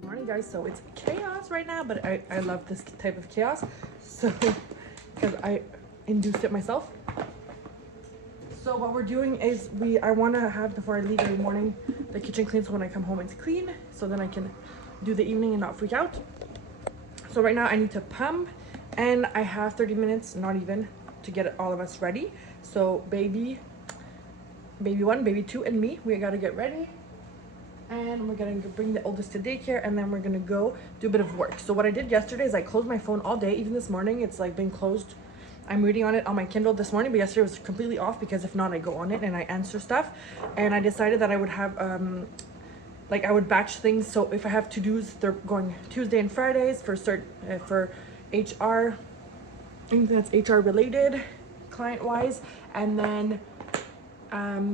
Good morning, guys. So it's chaos right now, but I love this type of chaos. So, because I induced it myself. So what we're doing is I want to have, before I leave every morning, the kitchen clean, so when I come home it's clean, so then I can do the evening and not freak out. So right now I need to pump, and I have 30 minutes, not even, to get all of us ready. So baby one, baby two, and me, we gotta get ready. And we're gonna bring the oldest to daycare, and then we're gonna go do a bit of work. So what I did yesterday is I closed my phone all day. Even this morning, it's like been closed. I'm reading on it on my Kindle this morning, but yesterday was completely off because if not, I go on it and I answer stuff. And I decided that I would have, like I would batch things. So if I have to-dos, they're going Tuesday and Fridays for HR, anything that's HR related, client-wise, and then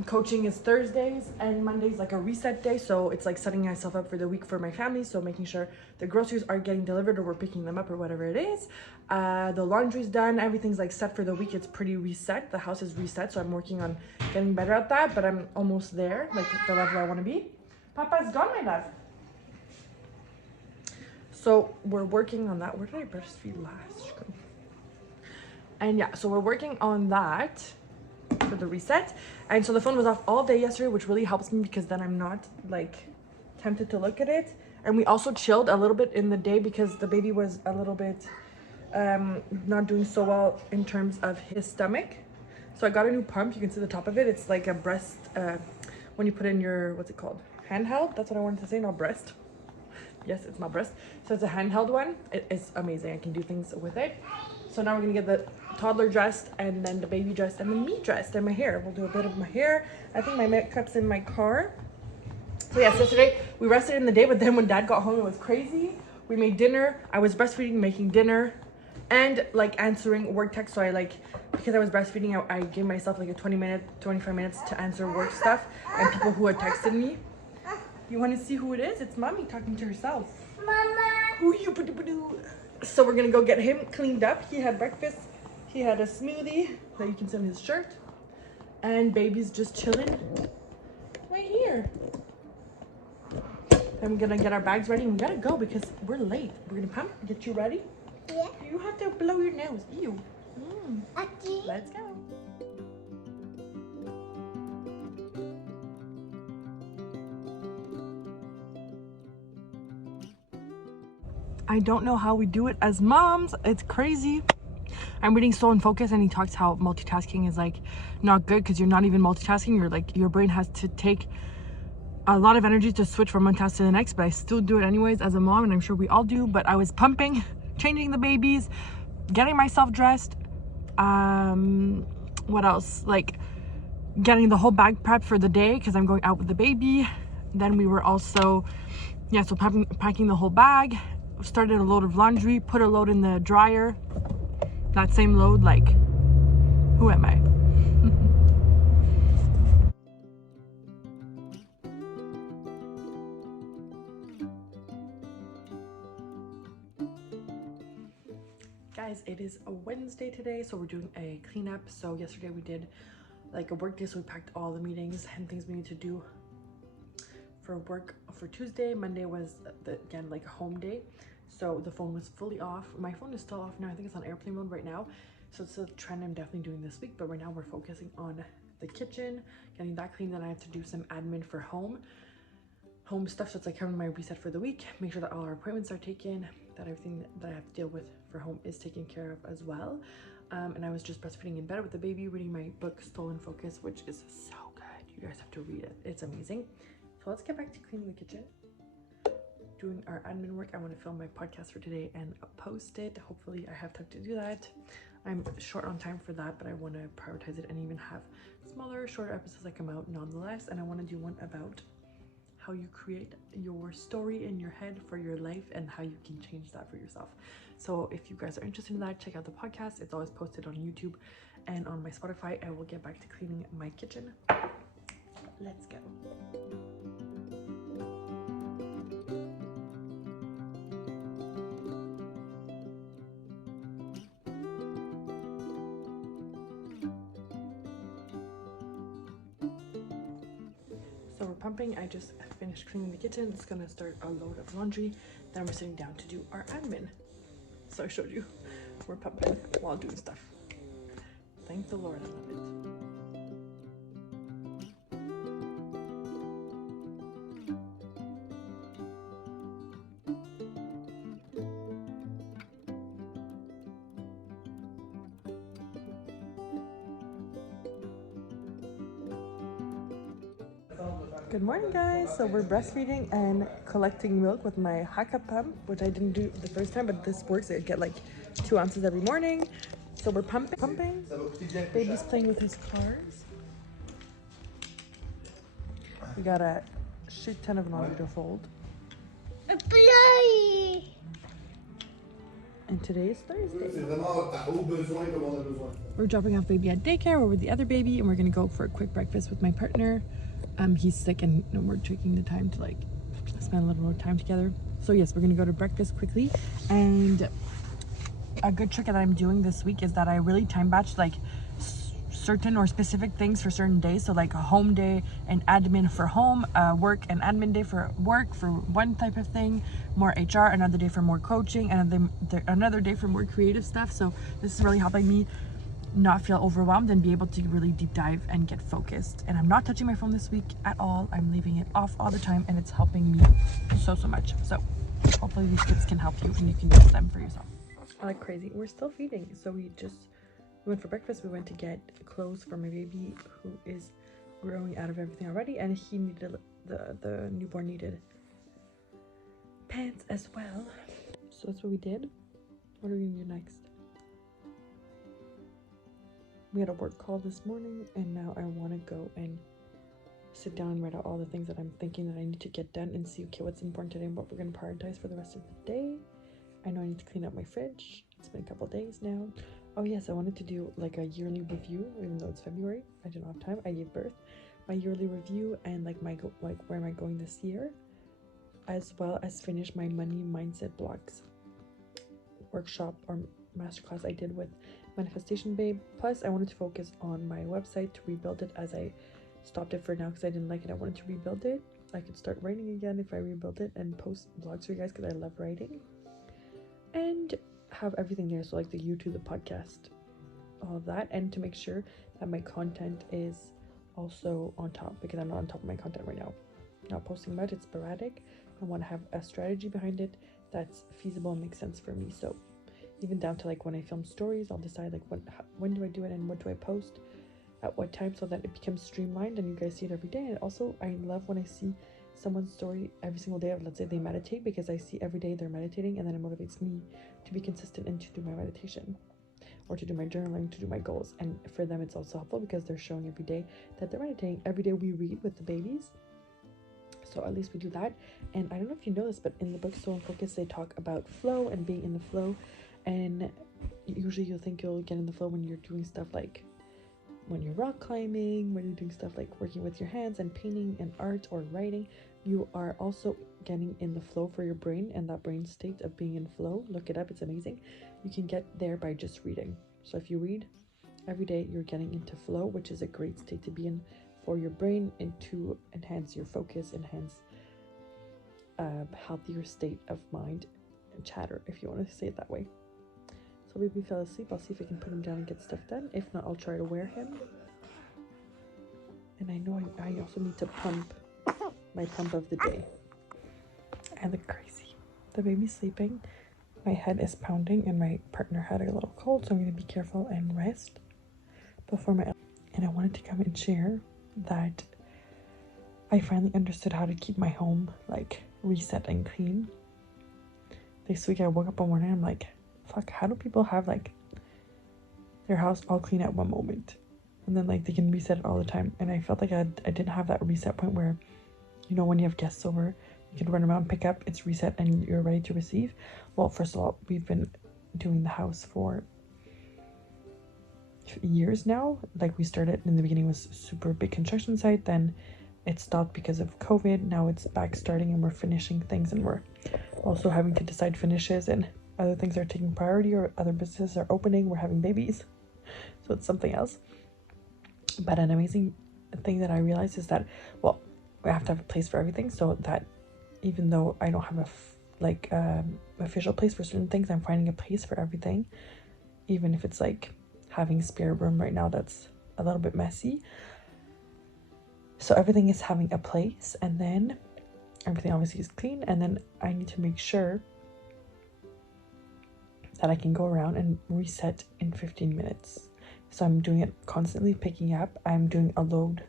coaching is Thursdays, and Monday's like a reset day, so it's like setting myself up for the week for my family. So making sure the groceries are getting delivered or we're picking them up or whatever it is. The laundry's done, everything's like set for the week. It's pretty reset, the house is reset, so I'm working on getting better at that, but I'm almost there, like the level I want to be. Papa's gone, my love. So we're working on that. Where did I breastfeed last? And yeah, so we're working on that for the reset. And so the phone was off all day yesterday, which really helps me because then I'm not like tempted to look at it. And we also chilled a little bit in the day because the baby was a little bit not doing so well in terms of his stomach. So I got a new pump. You can see the top of it. It's like a breast, when you put in your, what's it called, handheld. That's what I wanted to say, not breast. Yes, it's not breast. So it's a handheld one. It's amazing. I can do things with it. So now we're gonna get the toddler dressed, and then the baby dressed, and then me dressed, and my hair. We'll do a bit of my hair. I think my makeup's in my car. So yes, yesterday we rested in the day, but then when Dad got home, it was crazy. We made dinner. I was breastfeeding, making dinner, and like answering work texts. So because I was breastfeeding, I gave myself like a 25 minutes to answer work stuff and people who had texted me. You want to see who it is? It's mommy talking to herself. Mama. Who you? So we're gonna go get him cleaned up. He had breakfast. He had a smoothie that you can see on his shirt, and baby's just chilling right here. Then we're gonna get our bags ready, and we gotta go because we're late. We're gonna pump, get you ready. Yeah. You have to blow your nose. Ew. Okay. Let's go. I don't know how we do it as moms. It's crazy. I'm reading Soul and Focus, and he talks how multitasking is like not good because you're not even multitasking. You're like, your brain has to take a lot of energy to switch from one task to the next, but I still do it anyways as a mom, and I'm sure we all do. But I was pumping, changing the babies, getting myself dressed. What else? Like getting the whole bag prepped for the day because I'm going out with the baby. Then we were also, yeah, so packing the whole bag. Started a load of laundry, put a load in the dryer. That same load, like, who am I? Guys, it is a Wednesday today, so we're doing a cleanup. So yesterday we did like a work day, so we packed all the meetings and things we need to do for work for Tuesday. Monday was again like a home day, so the phone was fully off. My phone is still off now. I think it's on airplane mode right now, so it's a trend I'm definitely doing this week. But right now we're focusing on the kitchen, getting that clean. Then I have to do some admin for home stuff, so it's like having my reset for the week, make sure that all our appointments are taken, that everything that I have to deal with for home is taken care of as well. And I was just breastfeeding in bed with the baby, reading my book Soul and Focus, which is so good. You guys have to read it. It's amazing. So let's get back to cleaning the kitchen, doing our admin work. I want to film my podcast for today and post it. Hopefully I have time to do that. I'm short on time for that, but I want to prioritize it and even have smaller, shorter episodes that come out nonetheless. And I want to do one about how you create your story in your head for your life and how you can change that for yourself. So if you guys are interested in that, check out the podcast. It's always posted on YouTube and on my Spotify. I will get back to cleaning my kitchen. Let's go. pumping. I just finished cleaning the kitchen. It's gonna start a load of laundry. Then we're sitting down to do our admin. So I showed you we're pumping while doing stuff. Thank the Lord, I love it. Good morning, guys. So we're breastfeeding and collecting milk with my Haka pump, which I didn't do the first time, but this works. I get like 2 ounces every morning. So we're pumping. Baby's playing with his cars. We got a shit ton of laundry to fold. And today is Thursday. We're dropping off baby at daycare. We're with the other baby, and we're gonna go for a quick breakfast with my partner. He's sick, and we're taking the time to like spend a little more time together. So yes, we're gonna go to breakfast quickly. And a good trick that I'm doing this week is that I really time batch like certain or specific things for certain days. So like a home day and admin for home, work and admin day for work for one type of thing, more HR, another day for more coaching, and another day for more creative stuff. So this is really helping me not feel overwhelmed and be able to really deep dive and get focused. And I'm not touching my phone this week at all. I'm leaving it off all the time, and it's helping me so much. So hopefully these tips can help you and you can use them for yourself. Like crazy. We're still feeding. So we went for breakfast. We went to get clothes for my baby who is growing out of everything already, and he needed the newborn needed pants as well. So that's what we did. What are we gonna do next? We had a work call this morning, and now I want to go and sit down and write out all the things that I'm thinking that I need to get done and see, okay, what's important today and what we're going to prioritize for the rest of the day. I know I need to clean up my fridge. It's been a couple days now. Oh yes, I wanted to do like a yearly review, even though it's February. I didn't have time. I gave birth. My yearly review and like where am I going this year, as well as finish my money mindset blocks workshop or masterclass I did with Manifestation Babe. Plus I wanted to focus on my website to rebuild it, as I stopped it for now because I didn't like it. I wanted to rebuild it. I could start writing again if I rebuild it and post blogs for you guys because I love writing, and have everything there. So like the YouTube, the podcast, all of that, and to make sure that my content is also on top, because I'm not on top of my content right now. Not posting much, it's sporadic. I want to have a strategy behind it that's feasible and makes sense for me. So even down to like when I film stories, I'll decide like when do I do it and what do I post at what time, so that it becomes streamlined and you guys see it every day. And also I love when I see someone's story every single day of, let's say they meditate, because I see every day they're meditating, and then it motivates me to be consistent and to do my meditation or to do my journaling, to do my goals. And for them it's also helpful because they're showing every day that they're meditating. Every day we read with the babies, so at least we do that. And I don't know if you know this, but in the book Soul and Focus they talk about flow and being in the flow. And usually you'll think you'll get in the flow when you're doing stuff like when you're rock climbing, when you're doing stuff like working with your hands and painting and art or writing. You are also getting in the flow for your brain, and that brain state of being in flow, look it up, it's amazing. You can get there by just reading. So if you read every day, you're getting into flow, which is a great state to be in for your brain and to enhance your focus, enhance healthier state of mind and chatter, if you want to say it that way. So baby fell asleep. I'll see if I can put him down and get stuff done. If not, I'll try to wear him. And I know I also need to pump my pump of the day. I look crazy. The baby's sleeping. My head is pounding, and my partner had a little cold, so I'm going to be careful and rest before my... And I wanted to come and share that I finally understood how to keep my home like reset and clean. This week I woke up one morning, I'm like, fuck, how do people have like their house all clean at one moment and then like they can reset it all the time? And I felt like I didn't have that reset point where, you know, when you have guests over, you can run around, pick up, it's reset and you're ready to receive. Well, first of all, we've been doing the house for years now. Like we started in the beginning was super big construction site, then it stopped because of COVID. Now it's back starting and we're finishing things, and we're also having to decide finishes, and other things are taking priority or other businesses are opening. We're having babies, so it's something else. But an amazing thing that I realized is that, well, I have to have a place for everything, so that even though I don't have a official place for certain things, I'm finding a place for everything, even if it's like having spare room right now that's a little bit messy. So everything is having a place, and then everything obviously is clean, and then I need to make sure that I can go around and reset in 15 minutes. So I'm doing it constantly, picking up. I'm doing a load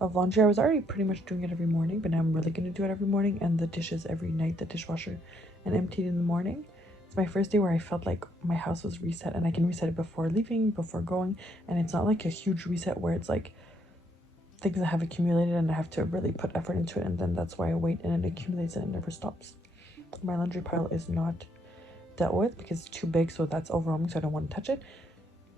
of laundry. I was already pretty much doing it every morning, but now I'm really going to do it every morning, and the dishes every night, the dishwasher, and emptied in the morning. It's my first day where I felt like my house was reset, and I can reset it before leaving, before going, and it's not like a huge reset where it's like things that have accumulated and I have to really put effort into it, and then that's why I wait and it accumulates and it never stops. My laundry pile is not dealt with because it's too big, so that's overwhelming, so I don't want to touch it.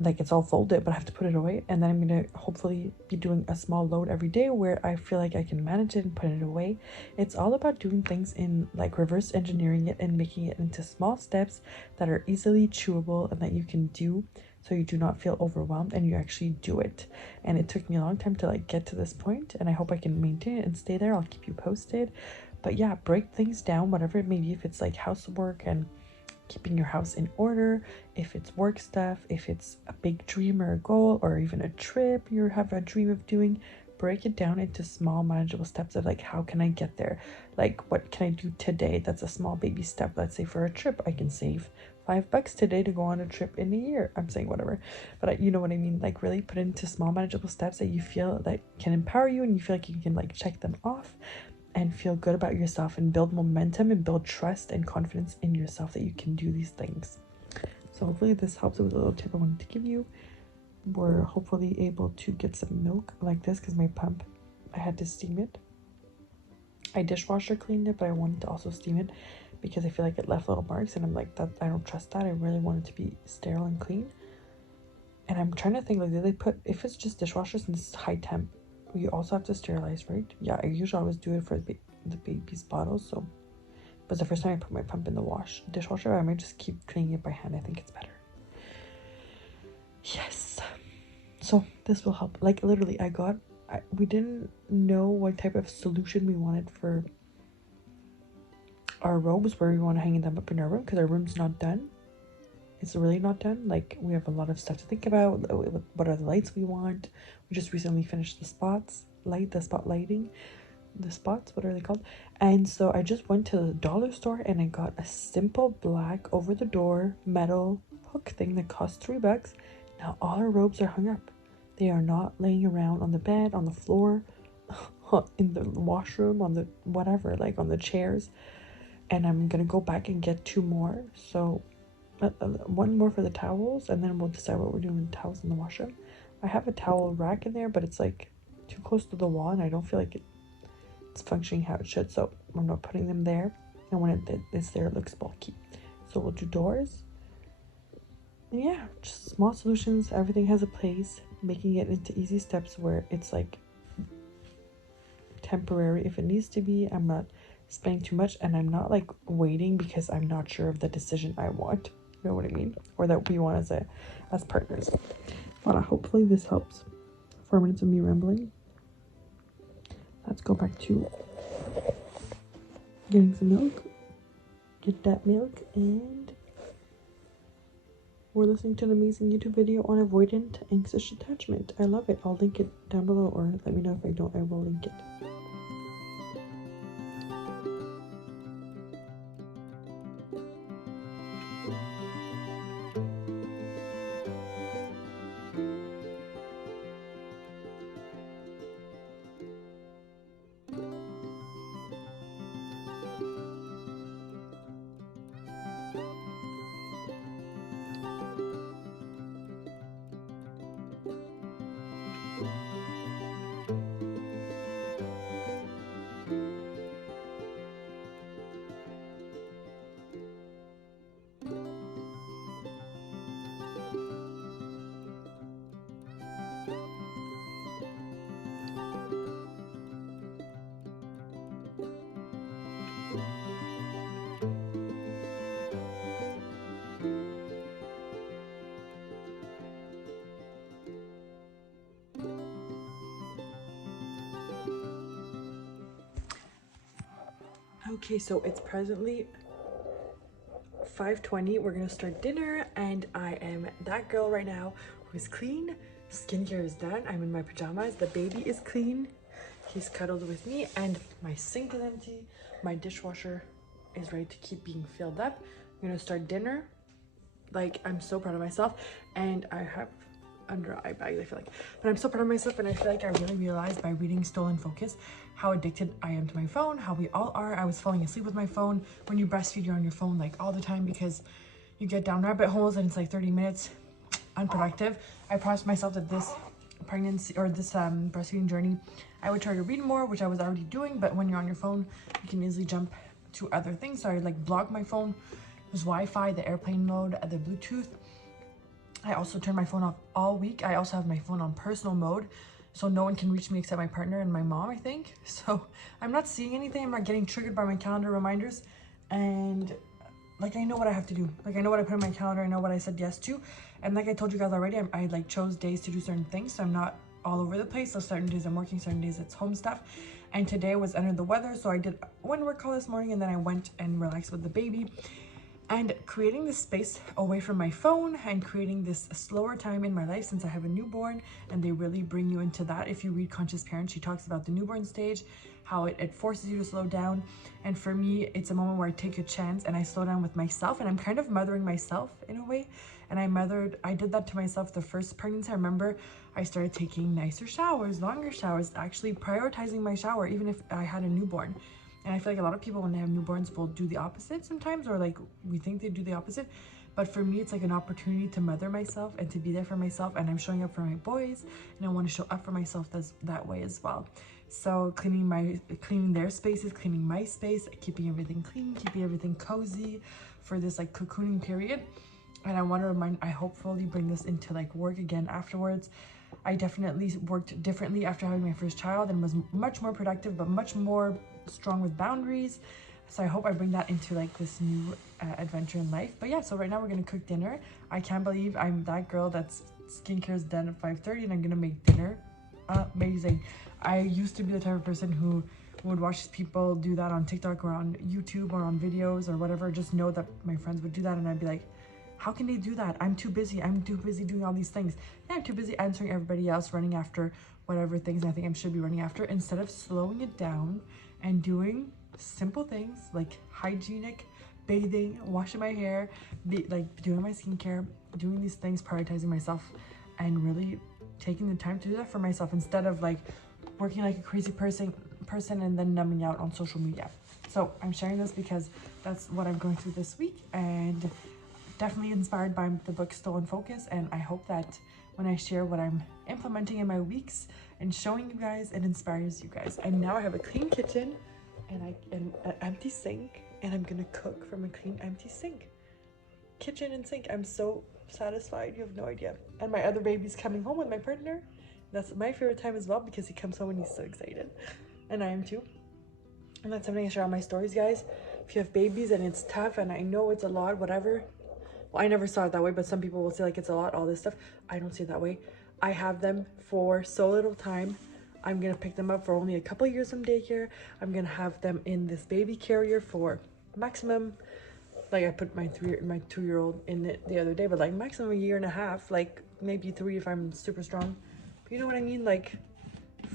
Like, it's all folded, but I have to put it away, and then I'm gonna hopefully be doing a small load every day where I feel like I can manage it and put it away. It's all about doing things in like reverse engineering it and making it into small steps that are easily chewable and that you can do, so you do not feel overwhelmed and you actually do it. And it took me a long time to like get to this point, and I hope I can maintain it and stay there. I'll keep you posted. But yeah, break things down, whatever it may be, if it's like housework and keeping your house in order, if it's work stuff, if it's a big dream or a goal, or even a trip you have a dream of doing, break it down into small manageable steps of like, how can I get there? Like, what can I do today? That's a small baby step. Let's say for a trip, I can save $5 today to go on a trip in a year. I'm saying whatever, but you know what I mean. Like, really put into small manageable steps that you feel that can empower you, and you feel like you can like check them off and feel good about yourself and build momentum and build trust and confidence in yourself that you can do these things. So hopefully this helps. It was a little tip I wanted to give you. We're hopefully able to get some milk like this because my pump, I had to steam it. I dishwasher cleaned it, but I wanted to also steam it because I feel like it left little marks, and I'm like, that I don't trust that. I really want it to be sterile and clean. And I'm trying to think, like, did they put, if it's just dishwashers and it's high temp, you also have to sterilize, right? Yeah, I usually always do it for the baby's bottles. So, but the first time I put my pump in the dishwasher, I might just keep cleaning it by hand. I think it's better. Yes. So this will help. Like, literally, we didn't know what type of solution we wanted for our robes, where we want to hang them up in our room, because our room's not done. It's really not done. Like, we have a lot of stuff to think about. What are the lights we want? We just recently finished the spots lighting, the spots, what are they called? And so I just went to the dollar store and I got a simple black over the door metal hook thing that cost $3. Now all our robes are hung up. They are not laying around on the bed, on the floor, in the washroom, on the whatever, like on the chairs. And I'm gonna go back and get 2 more. So 1 more for the towels, and then we'll decide what we're doing with the towels in the washroom. I have a towel rack in there, but it's like too close to the wall, and I don't feel like it's functioning how it should, so I'm not putting them there. And when it is there, it looks bulky. So we'll do doors. And yeah, just small solutions. Everything has a place, making it into easy steps where it's like temporary if it needs to be. I'm not spending too much, and I'm not like waiting because I'm not sure of the decision I want. You know what I mean? Or that we want as partners. Voilà, hopefully this helps. 4 minutes of me rambling. Let's go back to getting some milk. Get that milk, and we're listening to an amazing YouTube video on avoidant anxious attachment. I love it. I'll link it down below, or let me know if I don't. I will link it. Okay, so it's presently 5:20. We're gonna start dinner, and I am that girl right now who's clean. Skincare is done. I'm in my pajamas. The baby is clean. He's cuddled with me, and my sink is empty. My dishwasher is ready to keep being filled up. I'm gonna start dinner. Like, I'm so proud of myself, and I have under eye bags, I feel like, but I'm so proud of myself. And I feel like I really realized by reading Stolen Focus how addicted I am to my phone, how we all are. I was falling asleep with my phone. When you breastfeed, you're on your phone like all the time because you get down rabbit holes and it's like 30 minutes unproductive. I promised myself that this pregnancy or this breastfeeding journey I would try to read more, which I was already doing, but when you're on your phone you can easily jump to other things. So I like block my phone. There's Wi-Fi, the airplane mode, the Bluetooth. I also turn my phone off all week. I also have my phone on personal mode, so no one can reach me except my partner and my mom, I think. So I'm not seeing anything. I'm not getting triggered by my calendar reminders. And like, I know what I have to do. Like, I know what I put in my calendar. I know what I said yes to. And like I told you guys already, I like chose days to do certain things. So I'm not all over the place. So certain days I'm working, certain days it's home stuff. And today was under the weather. So I did one work call this morning, and then I went and relaxed with the baby. And creating this space away from my phone and creating this slower time in my life, since I have a newborn, and they really bring you into that. If you read Conscious Parent, she talks about the newborn stage, how it forces you to slow down. And for me, it's a moment where I take a chance and I slow down with myself, and I'm kind of mothering myself in a way. And I did that to myself the first pregnancy. I remember I started taking nicer showers, longer showers, actually prioritizing my shower, even if I had a newborn. And I feel like a lot of people when they have newborns will do the opposite sometimes, or like we think they do the opposite. But for me, it's like an opportunity to mother myself and to be there for myself. And I'm showing up for my boys, and I want to show up for myself that way as well. So cleaning their spaces, cleaning my space, keeping everything clean, keeping everything cozy for this like cocooning period. And I want to I hopefully bring this into like work again afterwards. I definitely worked differently after having my first child and was much more productive, but much more strong with boundaries. So I hope I bring that into like this new adventure in life. But yeah, so right now we're gonna cook dinner. I can't believe I'm that girl that's skincare is done at 5:30 and I'm gonna make dinner. Amazing. I used to be the type of person who would watch people do that on TikTok or on YouTube or on videos or whatever. Just know that my friends would do that, and I'd be like, how can they do that? I'm too busy. I'm too busy doing all these things. Yeah, I'm too busy answering everybody else, running after whatever things I think I should be running after, instead of slowing it down and doing simple things like hygienic bathing, washing my hair, doing my skincare, doing these things, prioritizing myself, and really taking the time to do that for myself, instead of like working like a crazy person and then numbing out on social media. So I'm sharing this because that's what I'm going through this week, and definitely inspired by the book Stolen Focus. And I hope that when I share what I'm implementing in my weeks and showing you guys, it inspires you guys. And now I have a clean kitchen and an empty sink, and I'm gonna cook from a clean empty sink. Kitchen and sink. I'm so satisfied, you have no idea. And my other baby's coming home with my partner. That's my favorite time as well, because he comes home and he's so excited, and I am too. And that's something I share on my stories, guys. If you have babies and it's tough, and I know it's a lot, whatever. Well, I never saw it that way, but some people will say like it's a lot, all this stuff. I don't see it that way. I have them for so little time. I'm gonna pick them up for only a couple years from daycare. I'm gonna have them in this baby carrier for maximum, like I put my 2-year-old in it the other day, but like maximum a year and a half, like maybe 3 if I'm super strong. But you know what I mean? Like,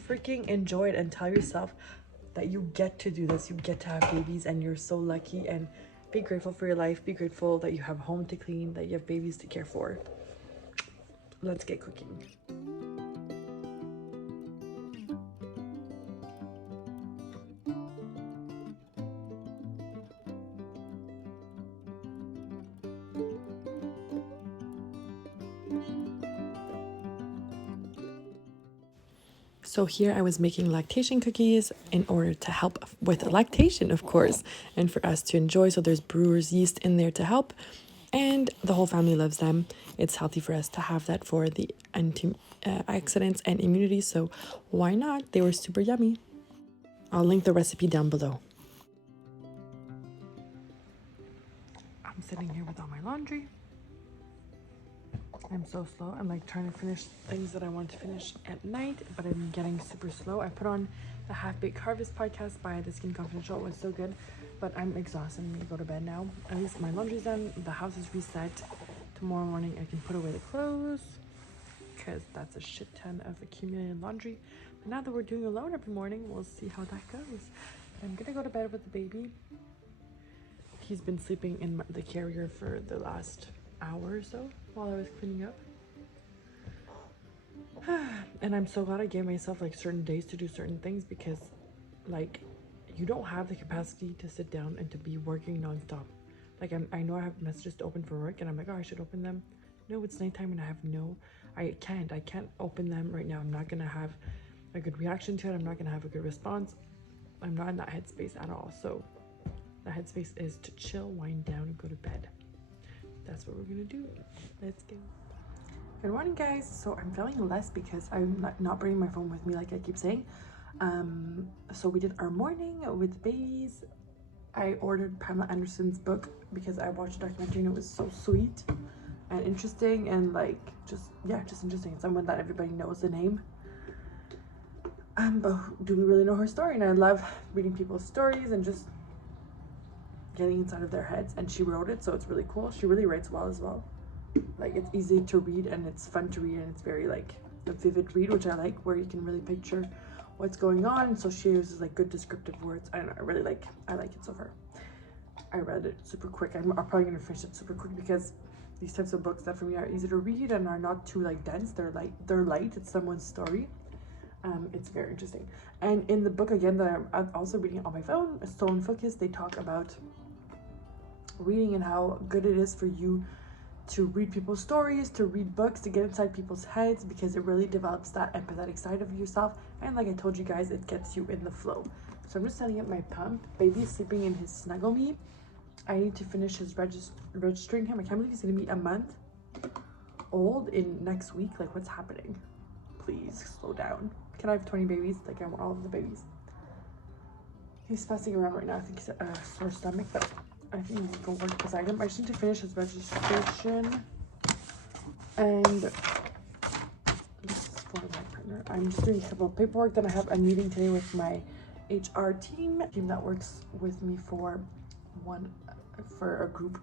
freaking enjoy it and tell yourself that you get to do this. You get to have babies, and you're so lucky. And be grateful for your life. Be grateful that you have a home to clean, that you have babies to care for. Let's get cooking. So here I was making lactation cookies in order to help with lactation, of course, and for us to enjoy. So there's brewer's yeast in there to help, and the whole family loves them. It's healthy for us to have that for the antioxidants and immunity, so why not? They were super yummy. I'll link the recipe down below. I'm sitting here with all my laundry. I'm so slow. I'm like trying to finish things that I want to finish at night, but I'm getting super slow. I put on the Half Baked Harvest podcast by The Skin Confidential. It was so good, but I'm exhausted. I'm gonna go to bed now. At least my laundry's done. The house is reset. Tomorrow morning I can put away the clothes because that's a shit ton of accumulated laundry. But now that we're doing alone every morning, we'll see how that goes. I'm gonna go to bed with the baby. He's been sleeping in the carrier for the last hour or so while I was cleaning up. And I'm so glad I gave myself like certain days to do certain things, because like you don't have the capacity to sit down and to be working nonstop. Like I know I have messages to open for work and I'm like, oh, I should open them. No, it's nighttime and I can't open them right now. I'm not gonna have a good reaction to it. I'm not gonna have a good response. I'm not in that headspace at all. So the headspace is to chill, wind down, and go to bed. That's what we're gonna do. Let's go. Good morning, guys. So I'm feeling less because I'm not bringing my phone with me, like I keep saying. So we did our morning with the babies. I ordered Pamela Anderson's book because I watched a documentary and it was so sweet and interesting and like just interesting. Someone that everybody knows the name. But do we really know her story? And I love reading people's stories and just getting inside of their heads. And she wrote it, so it's really cool. She really writes well as well. Like it's easy to read and it's fun to read and it's very like a vivid read, which I like, where you can really picture what's going on. So she uses like good descriptive words. I don't know, I like it so far. I read it super quick. I'm probably gonna finish it super quick because these types of books that for me are easy to read and are not too like dense. They're light. It's someone's story. It's very interesting. And in the book again that I'm also reading on my phone, Stone Focus, they talk about reading and how good it is for you to read people's stories, to read books, to get inside people's heads, because it really develops that empathetic side of yourself. And like I told you guys, it gets you in the flow. So I'm just setting up my pump. Baby's sleeping in his Snuggle Me. I need to finish his registering him. I can't believe he's gonna be a month old in next week. Like, what's happening? Please slow down. Can I have 20 babies? Like, I want all of the babies. He's fussing around right now. I think he's a sore stomach, but I think we can go work beside him. I just need to finish his registration. And this is for my partner. I'm just doing a couple of paperwork. Then I have a meeting today with my HR team that works with me for a group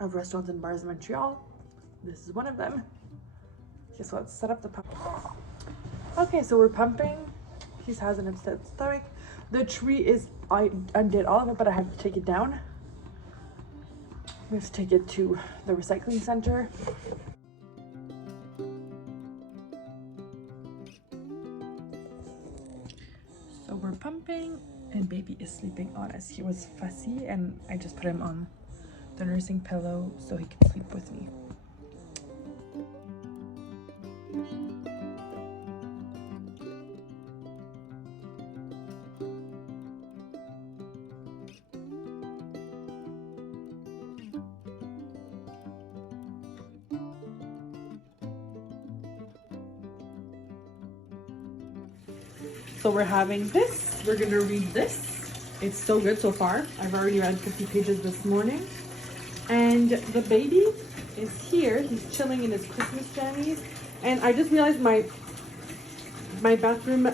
of restaurants and bars in Montreal. This is one of them. Okay, so let's set up the pump. Okay, so we're pumping. He has an upset stomach. The tree is, I undid all of it, but I have to take it down. We have to take it to the recycling center. So we're pumping and baby is sleeping on us. He was fussy and I just put him on the nursing pillow so he can sleep with me. So we're having this. We're gonna read this. It's so good so far. I've already read 50 pages this morning. And the baby is here. He's chilling in his Christmas jammies. And I just realized my bathroom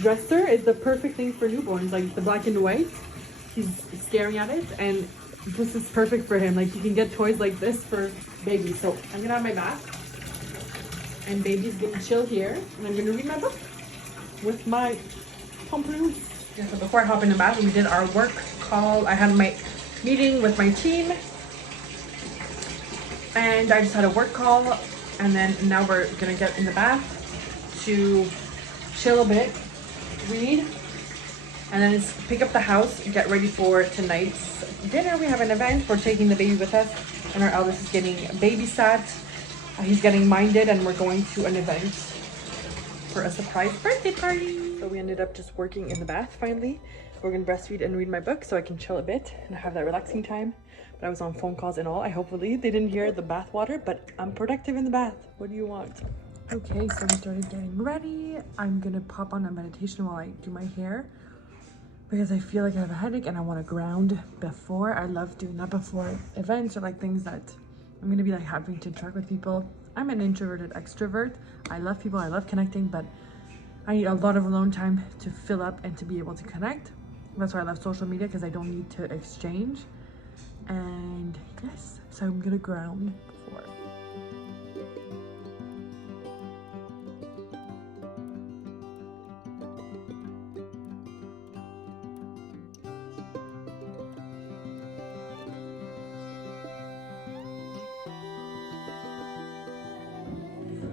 dresser is the perfect thing for newborns. Like the black and white. He's staring at it and this is perfect for him. Like you can get toys like this for babies. So I'm gonna have my bath. And baby's gonna chill here. And I'm gonna read my book with my pamplemousse. Yeah, so before I hop in the bath, we did our work call. I had my meeting with my team and I just had a work call, and then now we're gonna get in the bath to chill a bit, read, and then pick up the house, get ready for tonight's dinner. We have an event. We're taking the baby with us and our eldest is getting babysat. He's getting minded and we're going to an event for a surprise birthday party. So we ended up just working in the bath finally. We're gonna breastfeed and read my book so I can chill a bit and have that relaxing time. But I was on phone calls and all. Hopefully they didn't hear the bath water, but I'm productive in the bath. What do you want? Okay, so we started getting ready. I'm gonna pop on a meditation while I do my hair because I feel like I have a headache and I want to ground before. I love doing that before events or like things that I'm gonna be like having to interact with people. I'm an introverted extrovert. I love people, I love connecting, but I need a lot of alone time to fill up and to be able to connect. That's why I love social media, because I don't need to exchange. And yes, so I'm gonna ground before.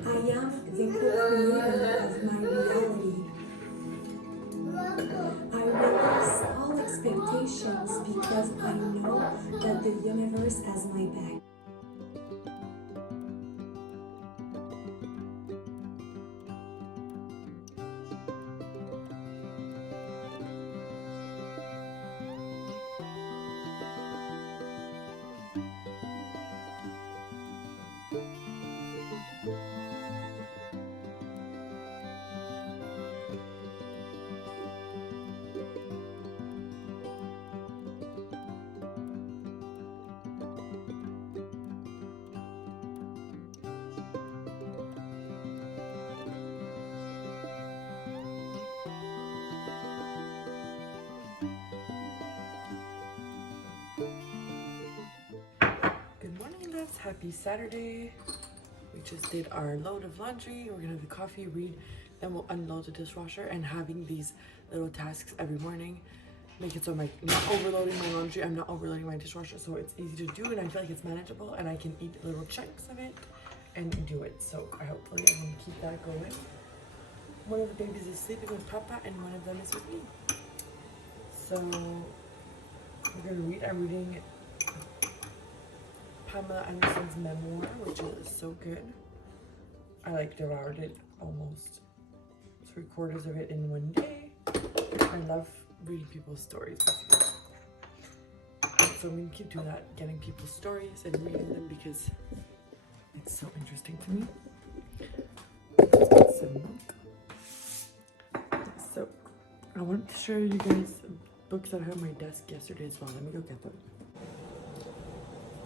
I am the co-creator of my reality. I release all expectations because I know that the universe has my back. Good morning, loves. Happy Saturday. We just did our load of laundry. We're gonna have the coffee, read, then we'll unload the dishwasher. And having these little tasks every morning make it so I'm like not overloading my laundry, I'm not overloading my dishwasher, so it's easy to do and I feel like it's manageable and I can eat little chunks of it and do it. So hopefully I'm gonna keep that going. One of the babies is sleeping with Papa and one of them is with me. So we're gonna read. I'm reading Pamela Anderson's memoir, which is so good. I like devoured it almost 3/4 of it in one day. I love reading people's stories, basically. So I'm gonna keep doing that, getting people's stories and reading them because it's so interesting to me. Let's get some milk. So I wanted to show you guys books that I had on my desk yesterday as well. Let me go get them.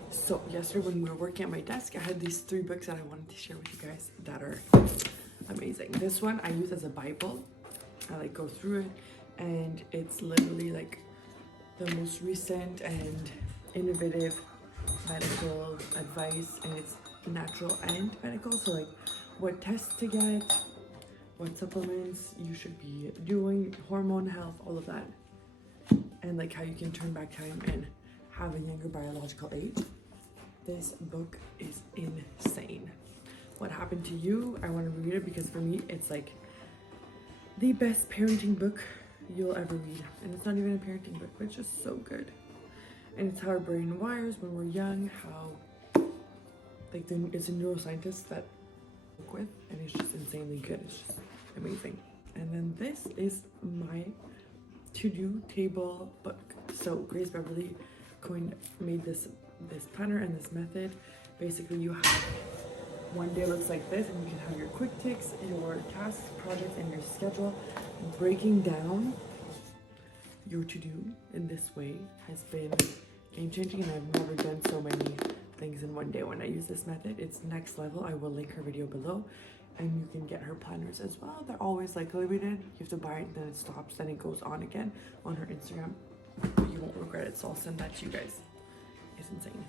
So yesterday when we were working at my desk, I had these 3 books that I wanted to share with you guys that are amazing. This one I use as a Bible. I like go through it and it's literally like the most recent and innovative medical advice, and it's natural and medical. So like what tests to get, what supplements you should be doing, hormone health, all of that. And like how you can turn back time and have a younger biological age. This book is insane. What happened to you? I want to read it because for me it's like the best parenting book you'll ever read. And it's not even a parenting book, but it's just so good. And it's how our brain wires when we're young, how like it's a neuroscientist that I work with, and it's just insanely good. It's just amazing. And then this is my to-do table book. So Grace Beverly made this planner and this method. Basically you have one day looks like this, and you can have your quick ticks, your tasks, projects, and your schedule. Breaking down your to-do in this way has been game-changing, and I've never done so many things in one day when I use this method. It's next level. I will link her video below, and you can get her planners as well. They're always like limited. You have to buy it, then it stops, then it goes on again on her Instagram. You won't regret it, so I'll send that to you guys. It's insane.